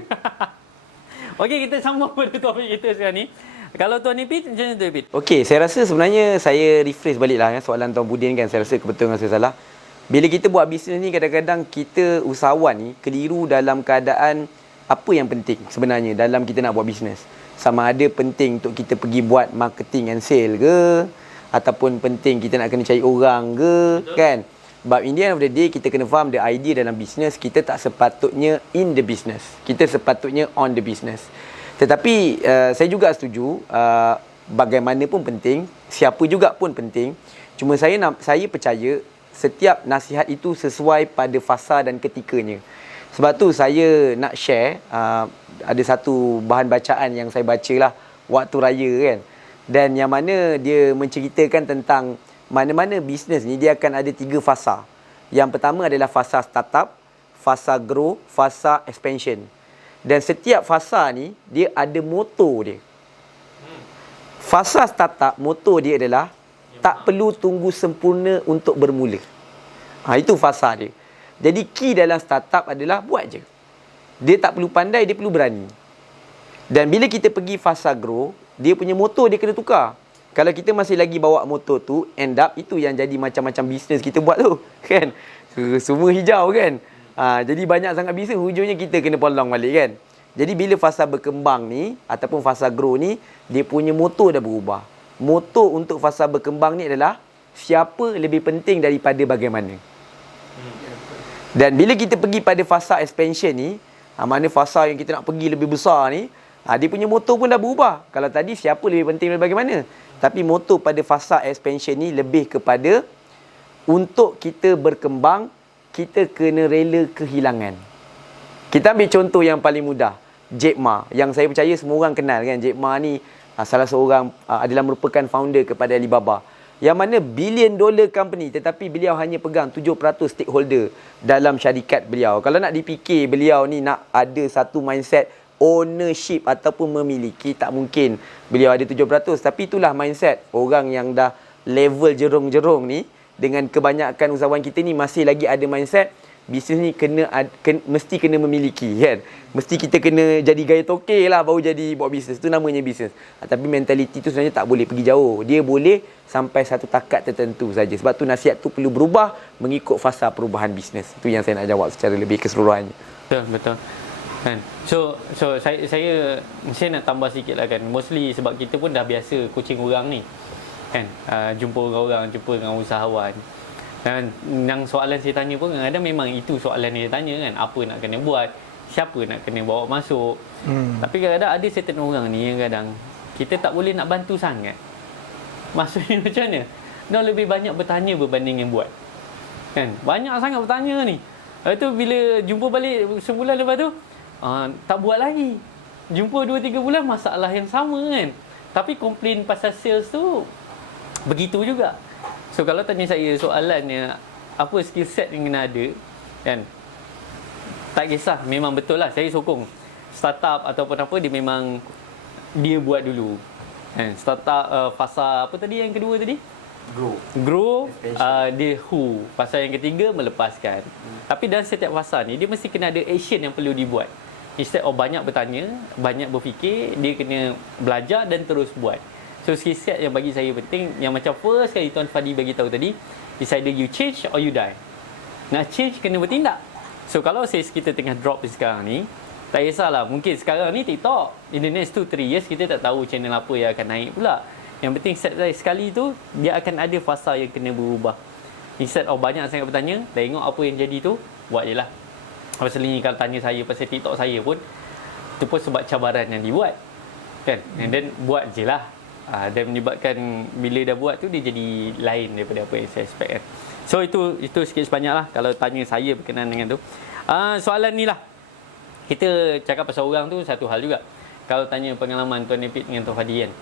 Okey, kita sambung pada topik kita sekarang ni. Kalau Tuan Nipit, macam mana Tuan Nipit? Okey, saya rasa sebenarnya saya rephrase balik lah soalan Tuan Budin kan. Saya rasa kebetulan saya salah. Bila kita buat bisnes ni, kadang-kadang kita usahawan ni keliru dalam keadaan apa yang penting sebenarnya dalam kita nak buat bisnes. Sama ada penting untuk kita pergi buat marketing and sale ke, ataupun penting kita nak kena cari orang ke, kan? But in the end of the day, kita kena faham the idea dalam bisnes, kita tak sepatutnya in the business. Kita sepatutnya on the business. Tetapi saya juga setuju, bagaimanapun penting, siapa juga pun penting. Cuma saya percaya setiap nasihat itu sesuai pada fasa dan ketikanya. Sebab tu saya nak share, ada satu bahan bacaan yang saya baca lah waktu raya kan. Dan yang mana dia menceritakan tentang mana-mana bisnes ni dia akan ada 3 fasa. Yang pertama adalah fasa startup, fasa grow, fasa expansion. Dan setiap fasa ni dia ada motor dia. Fasa startup, motor dia adalah tak perlu tunggu sempurna untuk bermula. Itu fasa dia. Jadi key dalam startup adalah buat je. Dia tak perlu pandai, dia perlu berani. Dan bila kita pergi fasa grow, dia punya motor dia kena tukar. Kalau kita masih lagi bawa motor tu, end up itu yang jadi macam-macam bisnes kita buat tu, kan? Semua hijau kan? Jadi banyak sangat bisnes, hujungnya kita kena polong balik kan? Jadi bila fasa berkembang ni, ataupun fasa grow ni, dia punya motor dah berubah. Motor untuk fasa berkembang ni adalah siapa lebih penting daripada bagaimana. Dan bila kita pergi pada fasa expansion ni, mana fasa yang kita nak pergi lebih besar ni, dia punya motor pun dah berubah. Kalau tadi siapa lebih penting daripada bagaimana. Tapi motor pada fasa expansion ni lebih kepada untuk kita berkembang, kita kena rela kehilangan. Kita ambil contoh yang paling mudah. Jack Ma, yang saya percaya semua orang kenal kan. Jack Ma ni salah seorang adalah merupakan founder kepada Alibaba. Yang mana billion dollar company, tetapi beliau hanya pegang 7% stakeholder dalam syarikat beliau. Kalau nak dipikir beliau ni nak ada satu mindset ownership ataupun memiliki, tak mungkin beliau ada 7%. Tapi itulah mindset orang yang dah level jerung-jerung ni. Dengan kebanyakan usahawan kita ni masih lagi ada mindset bisnes ni mesti kena memiliki kan. Mesti kita kena jadi gaya tokek lah baru jadi buat bisnes. Itu namanya bisnes. Tapi mentaliti tu sebenarnya tak boleh pergi jauh. Dia boleh sampai satu takat tertentu saja. Sebab tu nasihat tu perlu berubah mengikut fasa perubahan bisnes. Itu yang saya nak jawab secara lebih keseluruhannya. Betul. Kan. So saya nak tambah sikit lah kan. Mostly sebab kita pun dah biasa coaching orang ni. Kan? Jumpa orang, jumpa dengan usahawan. Dan yang soalan saya tanya pun kadang-kadang memang itu soalan yang dia tanya kan. Apa nak kena buat? Siapa nak kena bawa masuk? Tapi kadang-kadang ada certain orang ni yang kadang kita tak boleh nak bantu sangat. Maksudnya macam mana? Dia lebih banyak bertanya berbanding yang buat. Kan? Banyak sangat bertanya ni. Lepas tu bila jumpa balik sebulan lepas tu, tak buat lagi. Jumpa 2-3 bulan masalah yang sama kan. Tapi komplain pasal sales tu begitu juga. So kalau tanya saya soalannya apa skill set yang kena ada kan, tak kisah, memang betul lah saya sokong startup ataupun apa dia memang dia buat dulu kan. Startup fasa apa tadi yang kedua tadi? Grow dia who. Fasa yang ketiga melepaskan. Tapi dalam setiap fasa ni dia mesti kena ada action yang perlu dibuat. Instead of banyak bertanya, banyak berfikir, dia kena belajar dan terus buat. So skill set yang bagi saya penting, yang macam first kali Tuan Fadi bagi tahu tadi, is either you change or you die. Nak change kena bertindak. So kalau sales kita tengah drop sekarang ni, tak kisahlah, mungkin sekarang ni TikTok, in the next 2-3 years kita tak tahu channel apa yang akan naik pula. Yang penting set sekali tu, dia akan ada fasa yang kena berubah. Instead of banyak sangat bertanya, tengok apa yang jadi tu, buat je lah. Pasal ni kalau tanya saya pasal TikTok saya pun, itu pun sebab cabaran yang dibuat kan. And then buat je lah. Dan menyebabkan bila dah buat tu dia jadi lain daripada apa yang saya expect kan. So itu sikit sebanyak lah kalau tanya saya berkenaan dengan tu. Soalan ni lah, kita cakap pasal orang tu satu hal juga. Kalau tanya pengalaman Tuan Nepit dengan Tuan Fadi kan,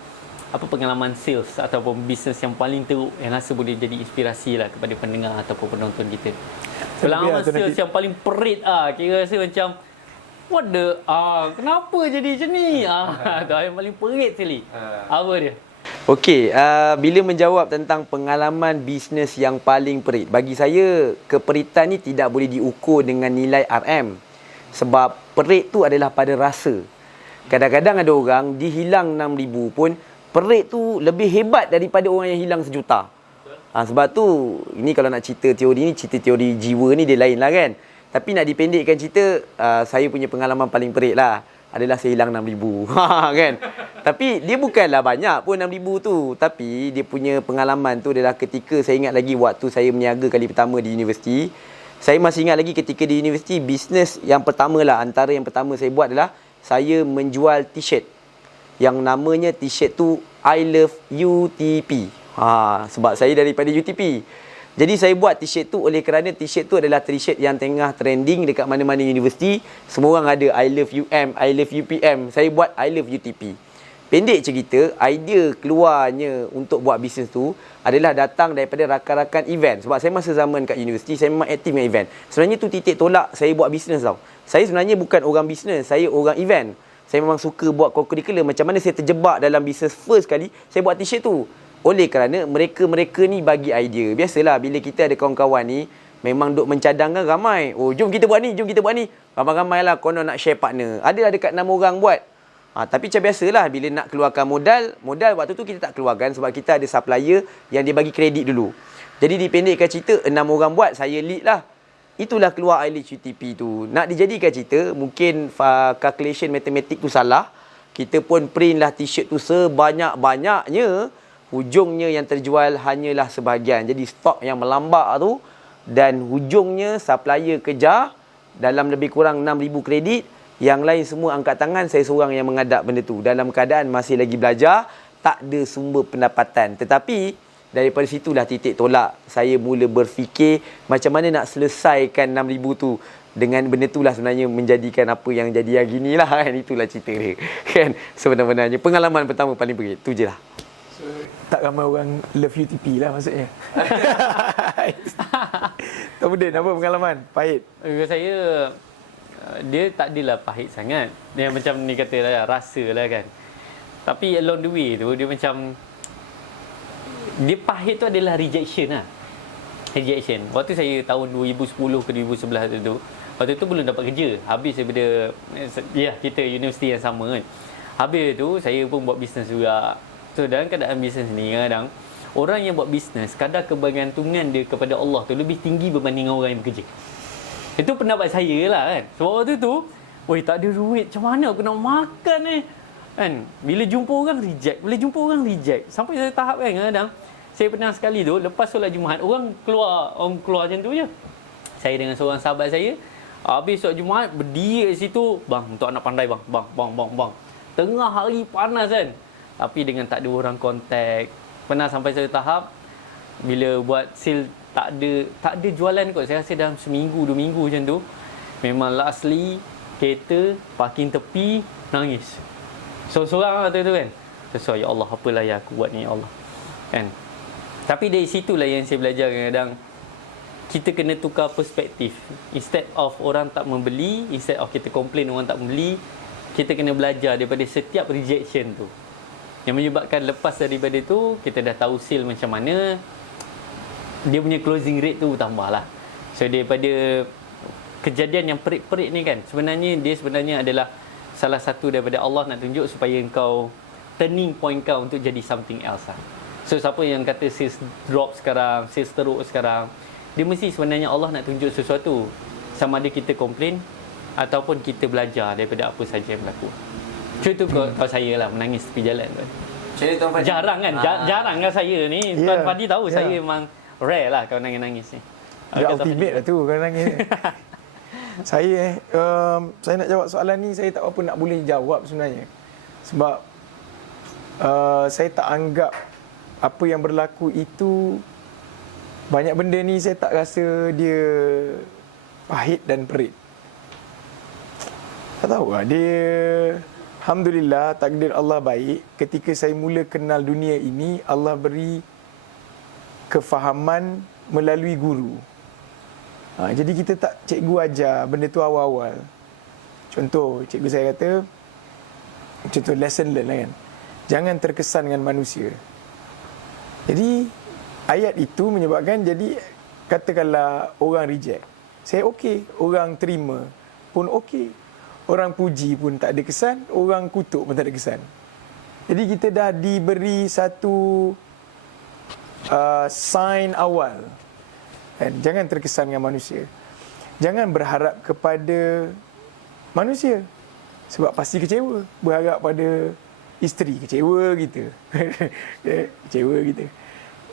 apa pengalaman sales ataupun bisnes yang paling teruk yang rasa boleh jadi inspirasi lah kepada pendengar ataupun penonton kita? Pengalaman sales yang paling perit kira rasa macam what the kenapa jadi macam ni? Tu yang paling perit sekali. Apa dia? Okey, bila menjawab tentang pengalaman bisnes yang paling perit, bagi saya keperitan ni tidak boleh diukur dengan nilai RM. Sebab perit tu adalah pada rasa. Kadang-kadang ada orang dihilang 6,000 pun perit tu lebih hebat daripada orang yang hilang 1 juta. Sebab tu ini kalau nak cerita teori ni, cerita teori jiwa ni dia lain lah kan. Tapi nak dipendekkan cerita, saya punya pengalaman paling perit lah adalah saya hilang 6,000 kan. Tapi dia bukanlah banyak pun 6,000 tu. Tapi dia punya pengalaman tu adalah ketika saya ingat lagi waktu saya berniaga kali pertama di universiti. Saya masih ingat lagi ketika di universiti, bisnes yang pertama lah, antara yang pertama saya buat adalah saya menjual t-shirt. Yang namanya t-shirt tu I Love UTP. Sebab saya daripada UTP. Jadi saya buat t-shirt tu oleh kerana t-shirt tu adalah t-shirt yang tengah trending dekat mana-mana universiti. Semua orang ada I love UM, I love UPM. Saya buat I love UTP. Pendek cerita, idea keluarnya untuk buat bisnes tu adalah datang daripada rakan-rakan event. Sebab saya masa zaman kat universiti, saya memang aktif dengan event. Sebenarnya tu titik tolak saya buat bisnes tau. Saya sebenarnya bukan orang bisnes, saya orang event. Saya memang suka buat co-curricular. Macam mana saya terjebak dalam bisnes first kali, saya buat t-shirt tu. Oleh kerana mereka ni bagi idea. Biasalah bila kita ada kawan-kawan ni, memang duk mencadangkan ramai. Oh, jom kita buat ni, jom kita buat ni. Ramai-ramai lah konon nak share partner. Adalah dekat 6 orang buat. Tapi macam biasalah bila nak keluarkan modal waktu tu kita tak keluarkan sebab kita ada supplier yang dia bagi kredit dulu. Jadi dipendekkan cerita, 6 orang buat, saya lead lah. Itulah keluar I Love UTP tu. Nak dijadikan cerita, mungkin calculation matematik tu salah. Kita pun print lah t-shirt tu sebanyak-banyaknya. Hujungnya yang terjual hanyalah sebahagian. Jadi stok yang melambak tu dan hujungnya supplier kejar dalam lebih kurang 6,000 kredit. Yang lain semua angkat tangan, saya seorang yang menghadap benda tu. Dalam keadaan masih lagi belajar, tak ada sumber pendapatan. Tetapi daripada situlah titik tolak. Saya mula berfikir macam mana nak selesaikan 6,000 tu. Dengan benda itulah sebenarnya menjadikan apa yang jadi hari ni lah kan. Itulah cerita dia. Kan? Sebenarnya pengalaman pertama paling berat. Tu je lah. Tak ramai orang love UTP lah maksudnya. Tok Budin, apa pengalaman? Pahit? Saya, dia tak adalah pahit sangat. Dia macam ni kata lah, rasa lah kan. Tapi along the way tu, dia macam, dia pahit tu adalah rejection lah. Rejection. Waktu saya tahun 2010 ke 2011 tu, waktu tu belum dapat kerja. Habis daripada, kita universiti yang sama kan. Habis tu, saya pun buat bisnes juga. So dalam keadaan bisnes ni kadang orang yang buat bisnes kadar kebergantungan dia kepada Allah tu lebih tinggi berbanding orang yang bekerja. Itu pendapat saya lah kan. Sebab waktu tu, tak ada duit, macam mana aku nak makan ni? Kan? Bila jumpa orang reject. Sampai saya tahap kan kadang saya pernah sekali tu lepas solat Jumaat orang keluar macam tu je. Saya dengan seorang sahabat saya habis solat Jumaat berdiri kat situ, bang untuk anak pandai bang. Tengah hari panas kan. Tapi dengan tak ada orang kontak. Pernah sampai satu tahap bila buat sale tak ada jualan kot. Saya rasa dalam seminggu 2 minggu macam tu. Memang lastly kereta parking tepi nangis. Seorang lah tu kan. So ya Allah, apalah yang aku buat ni ya Allah. Kan? Tapi dari situlah yang saya belajar kadang-kadang kita kena tukar perspektif. Instead of orang tak membeli, instead of kita complain orang tak membeli, kita kena belajar daripada setiap rejection tu. Yang menyebabkan lepas daripada tu, kita dah tahu sale macam mana, dia punya closing rate tu tambah lah. So daripada kejadian yang perik-perik ni kan, sebenarnya adalah salah satu daripada Allah nak tunjuk supaya engkau turning point kau untuk jadi something else lah. So siapa yang kata sales drop sekarang, sales teruk sekarang, dia mesti sebenarnya Allah nak tunjuk sesuatu. Sama ada kita komplain ataupun kita belajar daripada apa saja yang berlaku. Contoh kalau saya lah menangis tepi jalan tu. Jarang kan? Jarang kan saya ni. Tuan Fadi tahu saya memang rare lah kalau nangis-nangis ni. Dia ultimate lah tu kalau nangis. Saya nak jawab soalan ni, saya tak apa nak boleh jawab sebenarnya. Sebab saya tak anggap apa yang berlaku itu, banyak benda ni saya tak rasa dia pahit dan perit. Tak tahu lah, dia alhamdulillah takdir Allah baik. Ketika saya mula kenal dunia ini, Allah beri kefahaman melalui guru. Jadi kita tak cikgu ajar benda tu awal-awal. Contoh, cikgu saya kata, contoh lesson learn lah kan. Jangan terkesan dengan manusia. Jadi, ayat itu menyebabkan jadi, katakanlah orang reject. Saya okey, orang terima pun okey. Orang puji pun tak ada kesan, orang kutuk pun tak ada kesan. Jadi kita dah diberi satu sign awal. Dan jangan terkesan dengan manusia. Jangan berharap kepada manusia. Sebab pasti kecewa. Berharap pada isteri kecewa kita. Kecewa kita.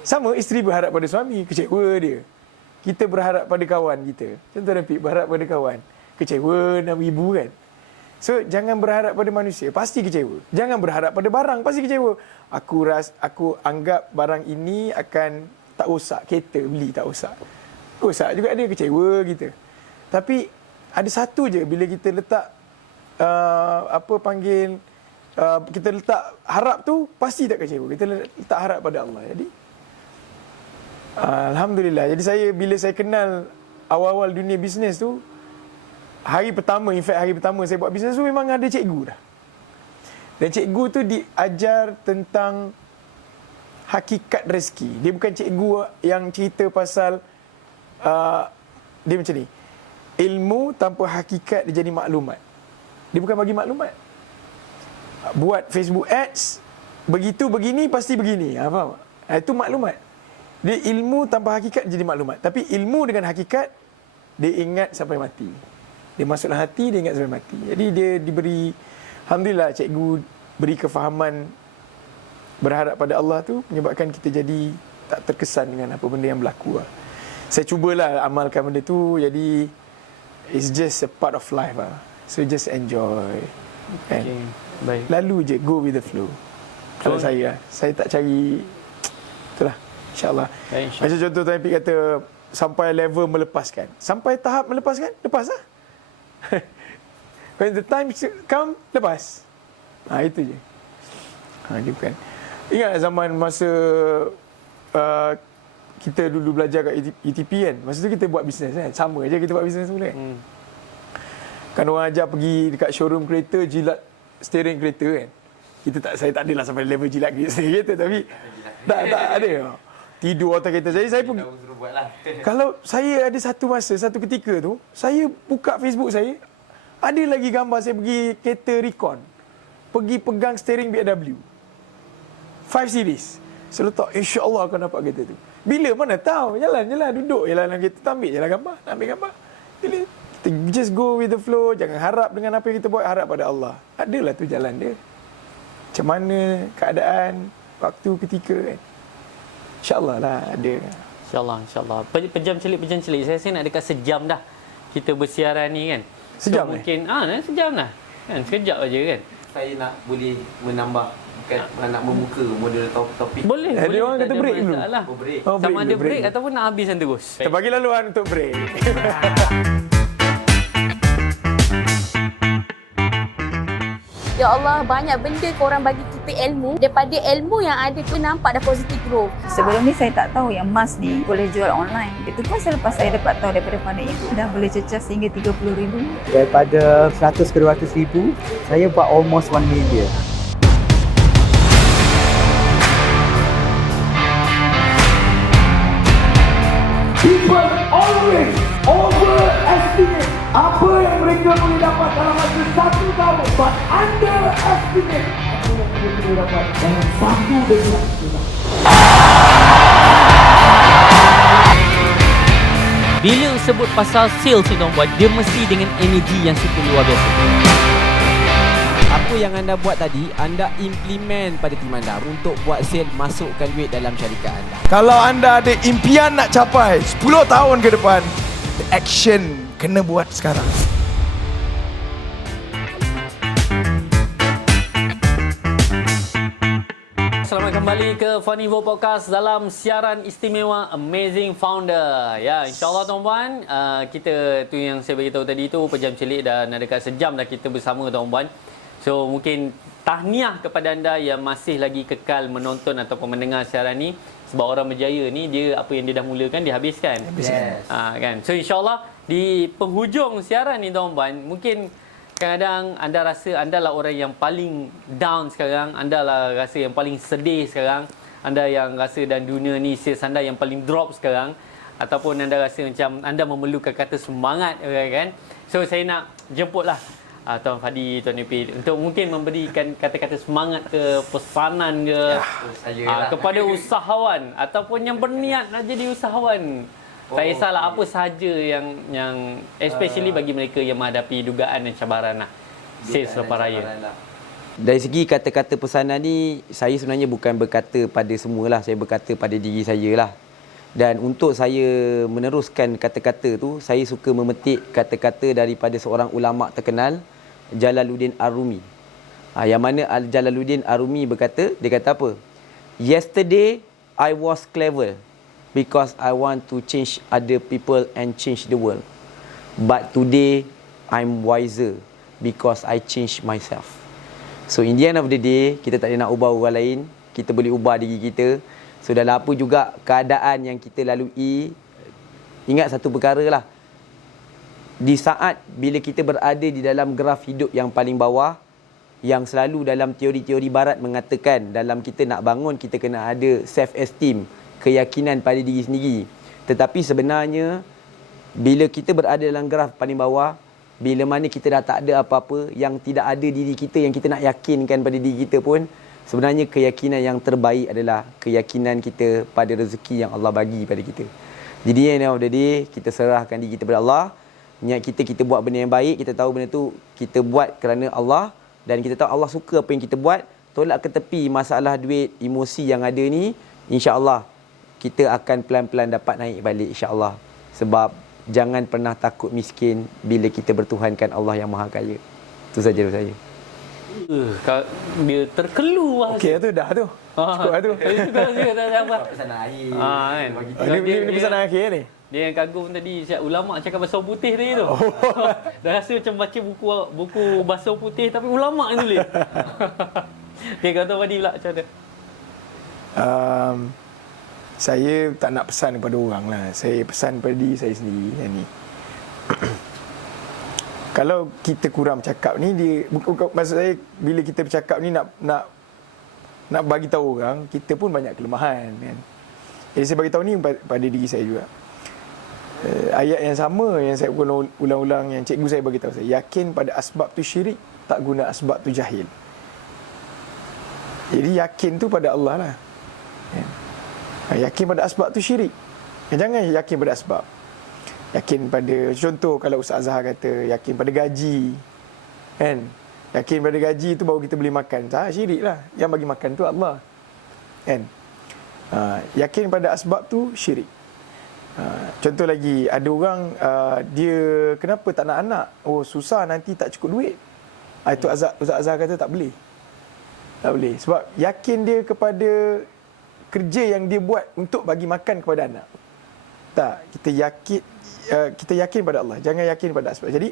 Sama isteri berharap pada suami, kecewa dia. Kita berharap pada kawan kita. Contoh Rafiq berharap pada kawan, kecewa nak ibu kan. So jangan berharap pada manusia, pasti kecewa. Jangan berharap pada barang, pasti kecewa. Aku anggap barang ini akan tak rosak, kereta beli tak rosak. Rosak juga dia, kecewa kita. Tapi ada satu je bila kita letak kita letak harap tu pasti tak kecewa. Kita letak harap pada Allah. Jadi alhamdulillah. Jadi bila saya kenal awal-awal dunia bisnes tu, hari pertama saya buat bisnes tu memang ada cikgu dah. Dan cikgu tu diajar tentang hakikat rezeki. Dia bukan cikgu yang cerita pasal dia macam ni. Ilmu tanpa hakikat dia jadi maklumat. Dia bukan bagi maklumat. Buat Facebook ads, begitu begini pasti begini. Faham tak? Itu maklumat. Dia ilmu tanpa hakikat jadi maklumat. Tapi ilmu dengan hakikat, dia ingat sampai mati. Dia masuk dalam hati, dia ingat sampai mati. Jadi dia diberi, alhamdulillah cikgu beri kefahaman berharap pada Allah tu menyebabkan kita jadi tak terkesan dengan apa benda yang berlaku lah. Saya cubalah amalkan benda tu, jadi it's just a part of life lah. So just enjoy. Kan? Okay. Baik. Lalu je, go with the flow. Kalau saya tak cari, itulah, insyaAllah. Baik, insyaAllah. Macam contoh Tuan Pik kata, sampai level melepaskan. Sampai tahap melepaskan, lepas lah. When the time come, lepas. Itu je. Gitu kan. Ingat zaman masa kita dulu belajar kat ETP kan. Masa tu kita buat bisnes kan. Sama je kita buat bisnes semula kan. Kan orang ajar pergi dekat showroom kereta, jilat steering kereta kan. Saya tak adalah sampai level jilat steering kereta, tapi tak ada. Tidur atas kereta. Jadi saya pun kalau saya ada satu ketika tu, saya buka Facebook saya, ada lagi gambar saya pergi kereta Recon. Pergi pegang steering BMW 5 series. Saya letak, insya-Allah akan dapat kereta tu. Bila mana tahu, jalan duduk dalam kereta, ambil je lah gambar, ambil gambar. Bila kita just go with the flow, jangan harap dengan apa yang kita buat, harap pada Allah. Adalah tu jalan dia. Macam mana keadaan, waktu, ketika kan. InsyaAllah lah ada. InsyaAllah. Pejam celik. Saya rasa nak dekat sejam dah kita bersiaran ni kan. Sejam mungkin sejam dah. Kan sekejap aja kan. Saya nak boleh menambah, bukan nak membuka model topik. Boleh. Ada orang tak kata ada break dulu. masalah. Break. Sama ada break ataupun nak habiskan terus. Kita bagi laluan untuk break. Ya Allah, banyak benda korang bagi kita ilmu. Daripada ilmu yang ada tu nampak dah positive growth. Sebelum ni saya tak tahu yang mask ni boleh jual online. Itu pun selepas saya dapat tahu daripada pandai ibu. Dah boleh cecah sehingga 30,000. Daripada 100 ke 200,000, saya buat almost 1 million. People always overestimate apa yang mereka boleh dapat dalam masa 1 tahun, but underestimate apa yang mereka boleh dapat dalam 1 dekade. Bila sebut pasal sales ni tuan-puan, dia mesti dengan energi yang super luar biasa. Apa yang anda buat tadi, anda implement pada tim anda untuk buat sale, masukkan duit dalam syarikat anda. Kalau anda ada impian nak capai 10 tahun ke depan, the action kena buat sekarang. Selamat kembali ke Funivo Podcast dalam siaran istimewa Amazing Founder. Ya, insyaAllah tuan-puan, kita tu yang saya beritahu tadi tu pejam celik dan ada dekat sejam dah kita bersama tuan-puan. So mungkin tahniah kepada anda yang masih lagi kekal menonton ataupun mendengar siaran ni, sebab orang berjaya ni dia apa yang dia dah mulakan dia habiskan. Yes. Kan. So insyaAllah di penghujung siaran ni tuan-puan, mungkin kadang-kadang anda rasa anda lah orang yang paling down sekarang, anda lah rasa yang paling sedih sekarang, anda yang rasa dan dunia ni sales anda yang paling drop sekarang, ataupun anda rasa macam anda memerlukan kata semangat kan. So saya nak jemputlah Tuan Fadi, Tuan Epi untuk mungkin memberikan kata-kata semangat ke, pesanan ke kepada usahawan ataupun yang berniat nak jadi usahawan. Tak kisahlah apa sahaja yang especially bagi mereka yang menghadapi dugaan dan cabaran lah sales lepas raya. Dari segi kata-kata pesanan ni, saya sebenarnya bukan berkata pada semualah, saya berkata pada diri saya lah. Dan untuk saya meneruskan kata-kata tu, saya suka memetik kata-kata daripada seorang ulama terkenal, Jalaluddin Ar-Rumi. Yang mana Jalaluddin Ar-Rumi berkata, dia kata apa? Yesterday I was clever because I want to change other people and change the world. But today I'm wiser because I change myself. So in the end of the day, kita tak ada nak ubah orang lain, kita boleh ubah diri kita. So dalam apa juga keadaan yang kita lalui, ingat satu perkara lah. Di saat bila kita berada di dalam graf hidup yang paling bawah, yang selalu dalam teori-teori barat mengatakan dalam kita nak bangun, kita kena ada self-esteem, keyakinan pada diri sendiri. Tetapi sebenarnya, bila kita berada dalam graf paling bawah, bila mana kita dah tak ada apa-apa, yang tidak ada diri kita, yang kita nak yakinkan pada diri kita pun, sebenarnya keyakinan yang terbaik adalah keyakinan kita pada rezeki yang Allah bagi pada kita. Jadi end of the day, kita serahkan diri kita kepada Allah. Niat kita buat benda yang baik, kita tahu benda tu kita buat kerana Allah, dan kita tahu Allah suka apa yang kita buat. Tolak ke tepi masalah duit, emosi yang ada ni, insya-Allah kita akan pelan-pelan dapat naik balik, insya-Allah. Sebab jangan pernah takut miskin bila kita bertuhankan Allah yang Maha Kaya. Itu saja dari saya. Dia terkeluar. Okey tu dah tu. Cukup dah tu. Itu dah apa? Pesanan air. Kan. Ini pesanan akhir ni. Dia yang kagum tadi, siap ulama cakap basuh putih tadi tu. Dah rasa macam baca buku basuh putih tapi ulama yang tulis. Dia kata Fadi pula macam mana? Saya tak nak pesan kepada orang lah. Saya pesan pada diri saya sendiri yang ni. Kalau kita kurang bercakap ni, maksud saya bila kita bercakap ni nak bagi tahu orang, kita pun banyak kelemahan kan. Jadi saya bagi tahu ni pada diri saya juga. Ayat yang sama yang saya ulang-ulang, yang cikgu saya bagi tahu saya, yakin pada asbab tu syirik, tak guna asbab tu jahil. Jadi yakin tu pada Allah lah. Yakin pada asbab tu syirik. Jangan yakin pada asbab. Yakin pada, contoh kalau Ustaz Azhar kata yakin pada gaji, kan? Yakin pada gaji tu baru kita boleh makan. Tak, syirik lah. Yang bagi makan tu Allah, kan? Yakin pada asbab tu syirik. Contoh lagi, ada orang dia kenapa tak nak anak? Oh susah, nanti tak cukup duit. Itu Ustaz Azhar kata tak boleh. Tak boleh. Sebab yakin dia kepada kerja yang dia buat untuk bagi makan kepada anak. Tak, kita yakin pada Allah, jangan yakin pada asbab. Jadi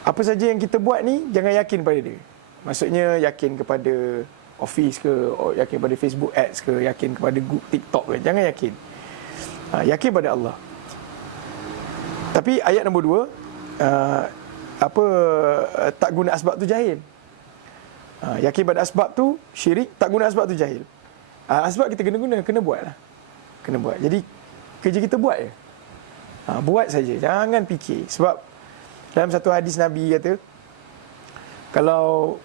apa saja yang kita buat ni, jangan yakin pada dia. Maksudnya yakin kepada office ke, yakin pada Facebook ads ke, yakin kepada group TikTok ke, jangan yakin. Yakin pada Allah. Tapi ayat nombor 2, tak guna asbab tu jahil. Yakin pada asbab tu syirik, tak guna asbab tu jahil. Asbab kita kena buat lah. Kena buat. Jadi kerja kita buat je. Buat saja, jangan fikir. Sebab dalam satu hadis Nabi kata, kalau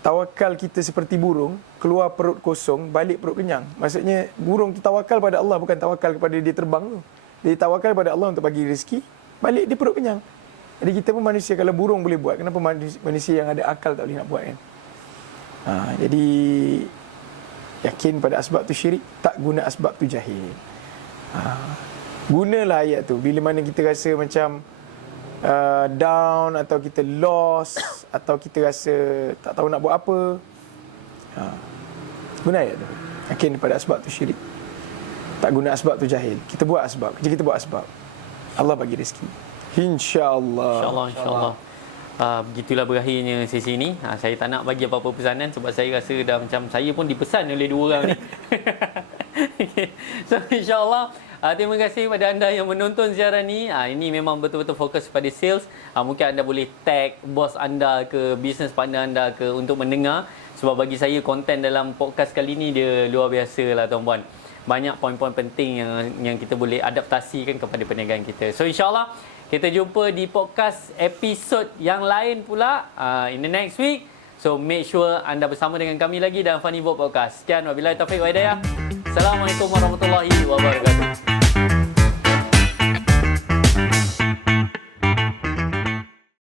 tawakal kita seperti burung, keluar perut kosong, balik perut kenyang. Maksudnya burung tu tawakal pada Allah, bukan tawakal kepada dia terbang tu. Dia tawakal pada Allah untuk bagi rezeki, balik dia perut kenyang. Jadi kita pun manusia, kalau burung boleh buat, kenapa manusia yang ada akal tak boleh nak buat kan? Jadi yakin pada asbab tu syirik, tak guna asbab tu jahil. Gunalah ayat tu bila mana kita rasa macam down, atau kita lost, atau kita rasa tak tahu nak buat apa. Guna ayat tu. Yakin pada asbab tu syirik, tak guna asbab tu jahil. Kita buat asbab, kerja kita buat asbab, Allah bagi rezeki, InsyaAllah. InsyaAllah. Begitulah berakhirnya sesi ni. Saya tak nak bagi apa-apa pesanan sebab saya rasa dah macam saya pun dipesan oleh dua orang ni. Okay. So insyaAllah, terima kasih kepada anda yang menonton siaran ni. Ini memang betul-betul fokus pada sales. Mungkin anda boleh tag bos anda ke, business partner anda ke untuk mendengar. Sebab bagi saya konten dalam podcast kali ni dia luar biasa lah tuan-puan. Banyak poin-poin penting yang kita boleh adaptasikan kepada perniagaan kita. So insyaAllah kita jumpa di podcast episod yang lain pula in the next week. So make sure anda bersama dengan kami lagi dalam Funny Bob Podcast. Sekian, wabillahi taufiq wa hidayah. Assalamualaikum warahmatullahi wabarakatuh.